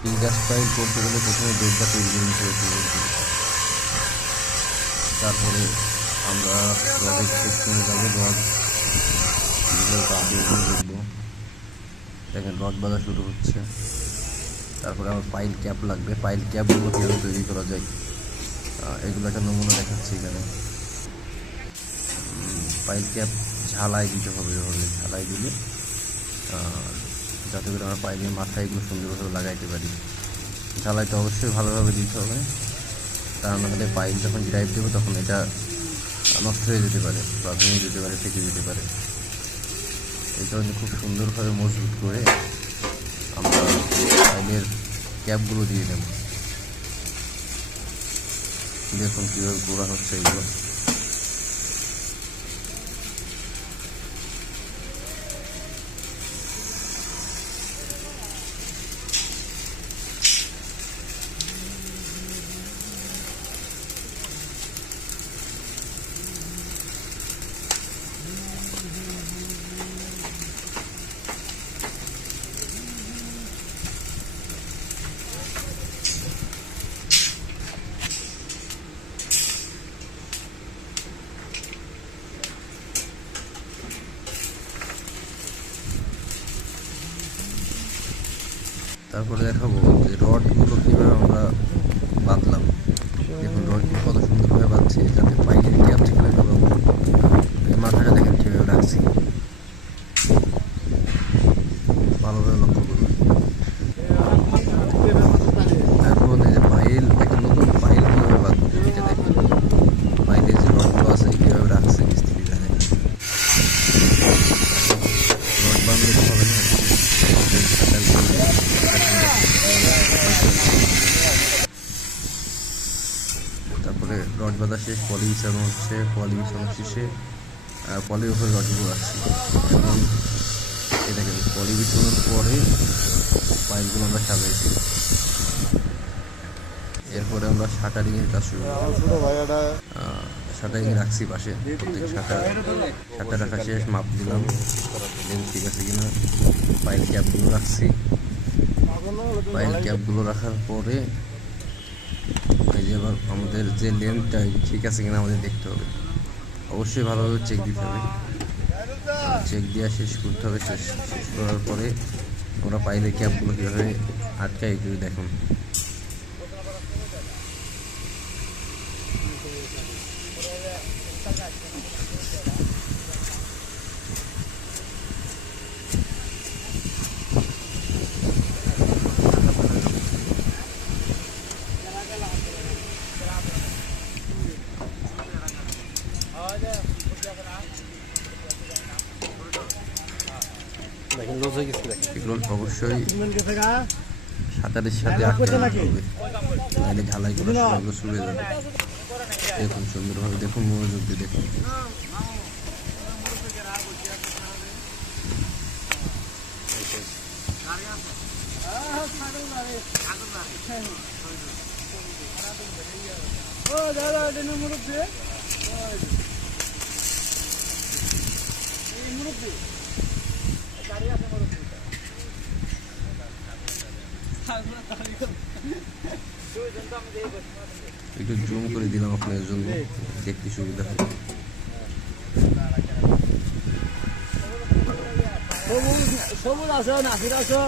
প্রিগাস pile করতে গেলে প্রথমে বেডটা তৈরি করে নিতে হবে। তারপরে আমরা রডের সেকশনে যাবো, রড দেখবো। দেখেন রড বাঁধা শুরু হচ্ছে। তারপরে আমার পাইল ক্যাপ লাগবে, পাইল ক্যাপগুলো কীভাবে তৈরি করা যায় এগুলো একটা নমুনা দেখাচ্ছি এখানে। পাইল ক্যাপ ঝালাই দিতে হবে, এভাবে ঝালাই দিলে যাতে করে আমার পাইলের মাথায় এগুলো সুন্দরভাবে লাগাইতে পারি। ঝালাইটা অবশ্যই ভালোভাবে দিতে হবে, কারণ আমাদের পাইল যখন ড্রাইভ দেবো তখন এটা নষ্ট হয়ে যেতে পারে বা ভেঙে যেতে পারে, ফেটে যেতে পারে। এই কারণে খুব সুন্দরভাবে মজবুত করে আমরা পাইলের ক্যাপগুলো দিয়ে দেব। দেখুন কীভাবে গোড়া হচ্ছে এগুলো। তারপরে দেখাবো যে রডগুলো কীভাবে আমরা বাঁধলাম। দেখুন রডগুলো কত সুন্দরভাবে বাঁধছি, যাতে পাইলের ক্যাপ যেখানে ঢোকাবো মাথাটা দেখেন কীভাবে রাখছি, ভালোভাবে লক্ষ্য করুন। এখন এই যে পাইল, একটা নতুন পাইল কীভাবে বাঁধবো এটা দেখুন। পাইলের যে রডগুলো আছে কীভাবে রাখছে মিস্ত্রিরা, দেখেন রড বাঁধলে তো হবে না। তারপরে রড বাঁধা শেষ, পলি বিছানো হচ্ছে, পলি বিছানো শেষে পলির উপরে রডগুলো রাখছি। এবং এই দেখেন পলি বিছানোর পরে পাইপগুলো আমরা সাজাইছি। এরপরে আমরা শাটারিংয়ের কাজ শুরু করব। শাটারিং রাখছি পাশে, প্রত্যেক শাটার রাখা শেষ, মাপ দিলাম ঠিক আছে কিনা। পাইল ক্যাপগুলো রাখছি, পাইল ক্যাপগুলো রাখার পরে এই যে এবার আমাদের যে লেন্থটা ঠিক আছে কিনা আমাদের দেখতে হবে, অবশ্যই ভালোভাবে চেক দিতে হবে। চেক দেওয়া শেষ করতে হবে। শেষ করার পরে আমরা পাইলের ক্যাপগুলো কীভাবে আটকাই একটু দেখুন। এগুলো অবশ্যই শাটারের সাথে আটকে হবে, নাহলে ঝালাই করে সবগুলো ছুড়ে যাবে। দেখুন সুন্দরভাবে দেখুন, মনোযোগ দিয়ে দেখুন। একটু জুম করে দিলাম আপনাদের জন্য, দেখতে সুবিধা হবে। সবুজ আছে, নাসির আছে।